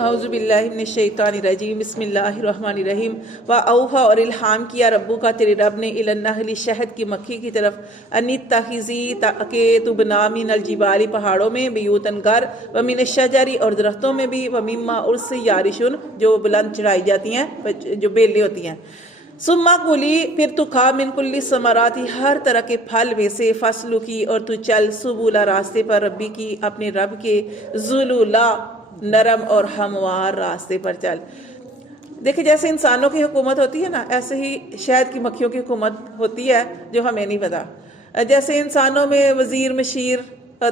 اعوذ باللہ من الشیطان الرجیم، بسم اللہ الرحمن الرحیم۔ وَأَوْحَى اور الہام کیا ربو کا تیرے رب نے الی النحل شہد کی مکھی کی طرف، ان اتخذی تاکہ تو بنا من الجبال پہاڑوں میں، بیوتن گھر، ومن الشجر اور درختوں میں بھی، ومما اور سے یارشن جو بلند چڑھائی جاتی ہیں جو بیلیں ہوتی ہیں، ثم کلی پھر تو کھا من کل ثمراتی ہر طرح کے پھل میں سے، فصلو کی اور تو چل سبولا راستے پر ربی کی اپنے رب کے، ذلولا نرم اور ہموار راستے پر چل۔ دیکھیں جیسے انسانوں کی حکومت ہوتی ہے نا، ایسے ہی شہد کی مکھیوں کی حکومت ہوتی ہے جو ہمیں نہیں پتا۔ جیسے انسانوں میں وزیر مشیر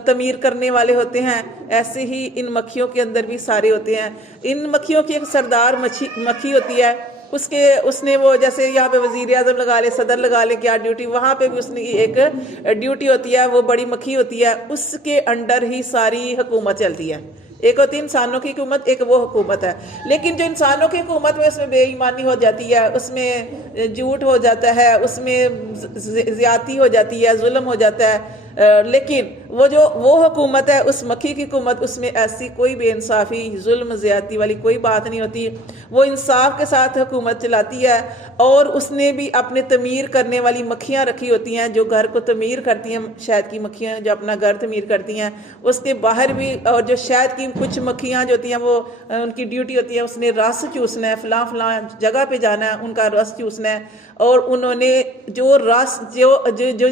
تعمیر کرنے والے ہوتے ہیں، ایسے ہی ان مکھیوں کے اندر بھی سارے ہوتے ہیں۔ ان مکھیوں کی ایک سردار مکھی ہوتی ہے، اس نے وہ جیسے یہاں پہ وزیر اعظم لگا لے، صدر لگا لے، کیا ڈیوٹی، وہاں پہ بھی اس نے ایک ڈیوٹی ہوتی ہے، وہ بڑی مکھی ہوتی ہے، اس کے انڈر ہی ساری حکومت چلتی ہے۔ ایک ہوتی ہے انسانوں کی حکومت، ایک وہ حکومت ہے۔ لیکن جو انسانوں کی حکومت میں اس میں بے ایمانی ہو جاتی ہے، اس میں جھوٹ ہو جاتا ہے، اس میں زیادتی ہو جاتی ہے، ظلم ہو جاتا ہے، لیکن وہ حکومت ہے، اس مکھی کی حکومت، اس میں ایسی کوئی بے انصافی، ظلم، زیادتی والی کوئی بات نہیں ہوتی۔ وہ انصاف کے ساتھ حکومت چلاتی ہے، اور اس نے بھی اپنے تعمیر کرنے والی مکھیاں رکھی ہوتی ہیں جو گھر کو تعمیر کرتی ہیں، شہد کی مکھیاں جو اپنا گھر تعمیر کرتی ہیں، اس کے باہر بھی، اور جو شہد کی کچھ مکھیاں جو ہوتی ہیں وہ ان کی ڈیوٹی ہوتی ہے، اس نے رس چوسنا ہے، فلاں فلاں جگہ پہ جانا ہے، ان کا رس چوسنا ہے، اور انہوں نے جو رس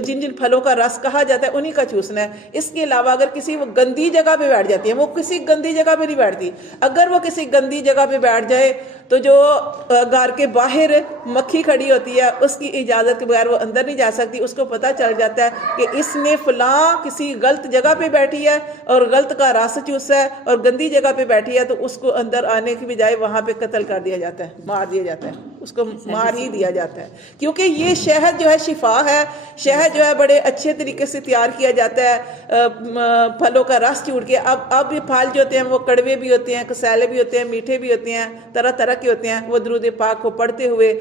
جن پھلوں کا رس کہا جاتا ہے انہی کا چوسنا ہے۔ اس کے علاوہ اگر کسی وہ گندی جگہ پہ بیٹھ جاتی ہے، وہ کسی گندی جگہ پہ نہیں بیٹھتی، اگر وہ کسی گندی جگہ پہ بیٹھ جائے تو جو گھر کے باہر مکھی کھڑی ہوتی ہے اس کی اجازت کے بغیر وہ اندر نہیں جا سکتی۔ اس کو پتہ چل جاتا ہے کہ اس نے فلاں کسی غلط جگہ پہ بیٹھی ہے اور غلط کا رس چوسا ہے اور گندی جگہ پہ بیٹھی ہے، تو اس کو اندر آنے کی بجائے وہاں پہ قتل کر دیا جاتا ہے، مار دیا جاتا ہے، اس کو مار ہی دیا جاتا ہے، کیونکہ یہ شہد جو ہے شفا ہے۔ شہد جو ہے بڑے اچھے طریقے سے تیار کیا جاتا ہے پھلوں کا رس چوڑ کے۔ اب یہ پھل جو ہوتے ہیں وہ کڑوے بھی ہوتے ہیں، کسیلے بھی ہوتے ہیں، میٹھے بھی ہوتے ہیں، طرح طرح کے ہوتے ہیں۔ وہ درود پاک کو پڑھتے ہوئے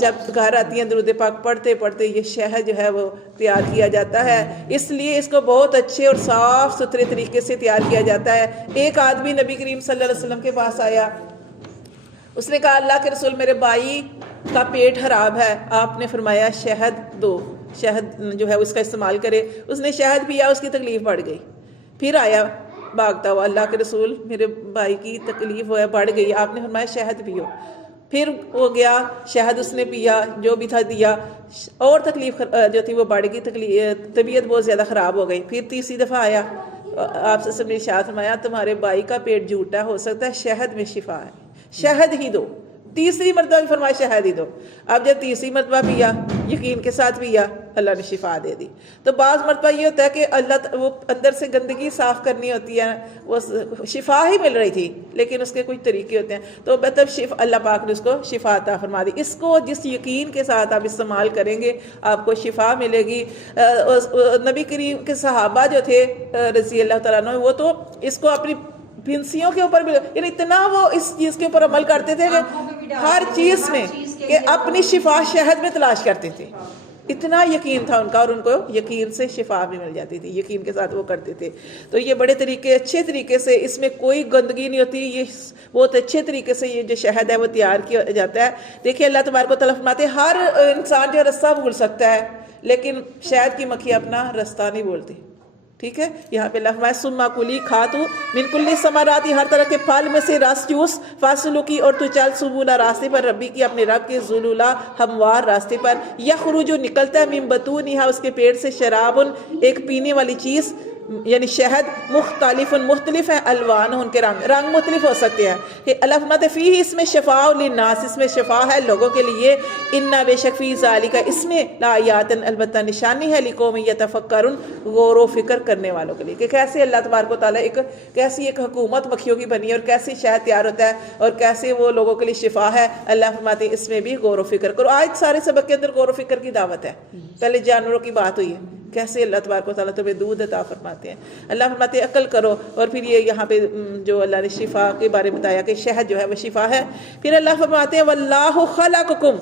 جب گھر آتی ہیں، درود پاک پڑھتے پڑھتے یہ شہد جو ہے وہ تیار کیا جاتا ہے۔ اس لیے اس کو بہت اچھے اور صاف ستھرے طریقے سے تیار کیا جاتا ہے۔ ایک آدمی نبی کریم صلی اللہ علیہ وسلم کے پاس آیا، اس نے کہا اللہ کے رسول میرے بھائی کا پیٹ خراب ہے، آپ نے فرمایا شہد دو، شہد جو ہے اس کا استعمال کرے۔ اس نے شہد پیا، اس کی تکلیف بڑھ گئی۔ پھر آیا بھاگتا ہوا، اللہ کے رسول میرے بھائی کی تکلیف بڑھ گئی، آپ نے فرمایا شہد پیو۔ پھر وہ گیا، شہد اس نے پیا، جو بھی تھا دیا، اور تکلیف جو تھی وہ بڑھ گئی، طبیعت بہت زیادہ خراب ہو گئی۔ پھر تیسری دفعہ آیا، آپ سے نے ارشاد فرمایا تمہارے بھائی کا پیٹ جھوٹا ہو سکتا ہے، شہد میں شفا ہے، شہد ہی دو۔ تیسری مرتبہ بھی فرمایا شہد ہی دو۔ اب جب تیسری مرتبہ پیا، یقین کے ساتھ پیا، اللہ نے شفا دے دی۔ تو بعض مرتبہ یہ ہوتا ہے کہ اللہ وہ اندر سے گندگی صاف کرنی ہوتی ہے، وہ شفا ہی مل رہی تھی لیکن اس کے کچھ طریقے ہوتے ہیں، تو مطلب اللہ پاک نے اس کو شفا عطا فرما دی۔ اس کو جس یقین کے ساتھ آپ استعمال کریں گے آپ کو شفا ملے گی۔ نبی کریم کے صحابہ جو تھے رضی اللہ تعالیٰ عنہ، وہ تو اس کو اپنی پھنسیوں کے اوپر بھی، یعنی اتنا وہ اس چیز کے اوپر عمل کرتے تھے کہ ہر چیز میں کہ اپنی شفا شہد میں تلاش کرتے تھے، اتنا یقین تھا ان کا، اور ان کو یقین سے شفا بھی مل جاتی تھی، یقین کے ساتھ وہ کرتے تھے۔ تو یہ بڑے طریقے، اچھے طریقے سے، اس میں کوئی گندگی نہیں ہوتی، یہ بہت اچھے طریقے سے یہ جو شہد ہے وہ تیار کیا جاتا ہے۔ دیکھیے اللہ تبارک و تعالیٰ فرماتے ہیں ہر انسان جو رستہ بھول سکتا ہے لیکن شہد کی مکھی اپنا رستہ نہیں بولتی، ٹھیک ہے۔ یہاں پہ اللہ فرمایا ثم کلی کھا تو من کل ثمراتی ہر طرح کے پھل میں سے رس چوس، فاصلو کی اور تو چل سبولا راستے پر ربی کی اپنے رب کے، ذلولا ہموار راستے پر، یخرج جو نکلتا ہے من بطونہا اس کے پیٹ سے، شراب ایک پینے والی چیز یعنی شہد، مختلف ہیں الوان ان کے رنگ مختلف ہو سکتے ہیں۔ کہ اللہ فرماتے فیہ اس میں شفاء للناس، اس میں شفا ہے لوگوں کے لیے، انا بے شک فی ذالک اس میں لآیات البتہ نشانی ہے، لقوم یتفکرون غور و فکر کرنے والوں کے لیے، کہ کیسے اللہ تبارک و تعالیٰ کیسی ایک حکومت مکھیوں کی بنی ہے اور کیسے شہد تیار ہوتا ہے اور کیسے وہ لوگوں کے لیے شفا ہے۔ اللہ فرماتے اس میں بھی غور و فکر کرو۔ آج سارے سبق کے اندر غور و فکر کی دعوت ہے، پہلے جانوروں کی بات ہوئی ہے، کیسے اللہ تبارک و تعالیٰ تمہیں دودھ عطا فرماتے ہیں۔ اللہ فرماتے ہیں عقل کرو، اور پھر یہ یہاں پہ جو اللہ نے شفا کے بارے میں بتایا کہ شہد جو ہے وہ شفا ہے۔ پھر اللہ فرماتے ہیں واللہ خلقکم،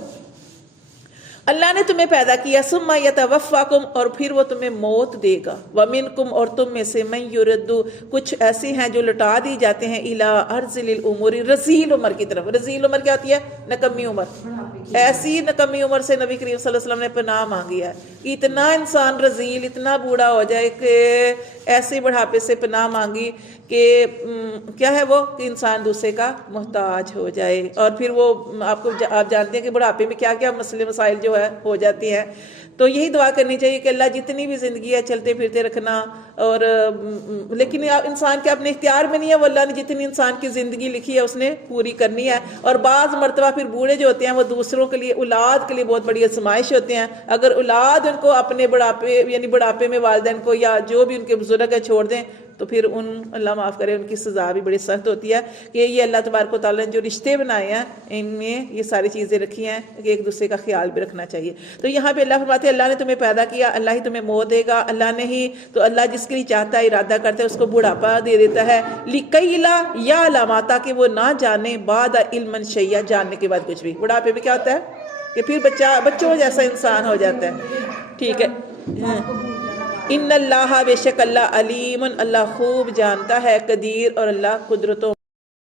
اللہ نے تمہیں پیدا کیا ثم یتوفاکم اور پھر وہ تمہیں موت دے گا ومنکم اور تم میں سے من یردو کچھ ایسے ہیں جو لٹا دی جاتے ہیں الی ارذل الامور رذیل عمر کی طرف. رذیل عمر کیا ہوتی ہے؟ نکمی عمر. ایسی نکمی عمر سے نبی کریم صلی اللہ علیہ وسلم نے پناہ مانگی ہے کہ اتنا انسان رذیل اتنا بوڑھا ہو جائے کہ ایسے بڑھاپے سے پناہ مانگی کہ کیا ہے وہ کہ انسان دوسرے کا محتاج ہو جائے. اور پھر وہ آپ جانتے ہیں کہ بڑھاپے میں کیا کیا مسئلے مسائل جو ہے ہو جاتی ہیں. تو یہی دعا کرنی چاہیے کہ اللہ جتنی بھی زندگی ہے چلتے پھرتے رکھنا. اور لیکن انسان کے اپنے اختیار میں نہیں ہے, وہ اللہ نے جتنی انسان کی زندگی لکھی ہے اس نے پوری کرنی ہے. اور بعض مرتبہ پھر بوڑھے جو ہوتے ہیں وہ دوسروں کے لیے اولاد کے لیے بہت بڑی آزمائش ہوتے ہیں. اگر اولاد ان کو اپنے بڑھاپے یعنی بڑھاپے میں والدین کو یا جو بھی ان کے بزرگ ہے چھوڑ دیں تو پھر اللہ معاف کرے ان کی سزا بھی بڑی سخت ہوتی ہے. کہ یہ اللہ تبارک و تعالیٰ نے جو رشتے بنائے ہیں ان میں یہ ساری چیزیں رکھی ہیں کہ ایک دوسرے کا خیال بھی رکھنا چاہیے. تو یہاں پہ اللہ فرماتے ہیں اللہ نے تمہیں پیدا کیا, اللہ ہی تمہیں موت دے گا. اللہ نے ہی تو اللہ جس کے لیے چاہتا ہے ارادہ کرتا ہے اس کو بڑھاپا دے دیتا ہے. لِكَيْلَا یا علامہ تاکہ وہ نہ جانے بعد علم شیئا جاننے کے بعد کچھ بھی. بڑھاپے میں کیا ہوتا ہے کہ پھر بچوں جیسا انسان ہو جاتا ہے. ٹھیک ہے. ان اللہ بے شک اللہ علیم اللہ خوب جانتا ہے, قدیر اور اللہ قدرتوں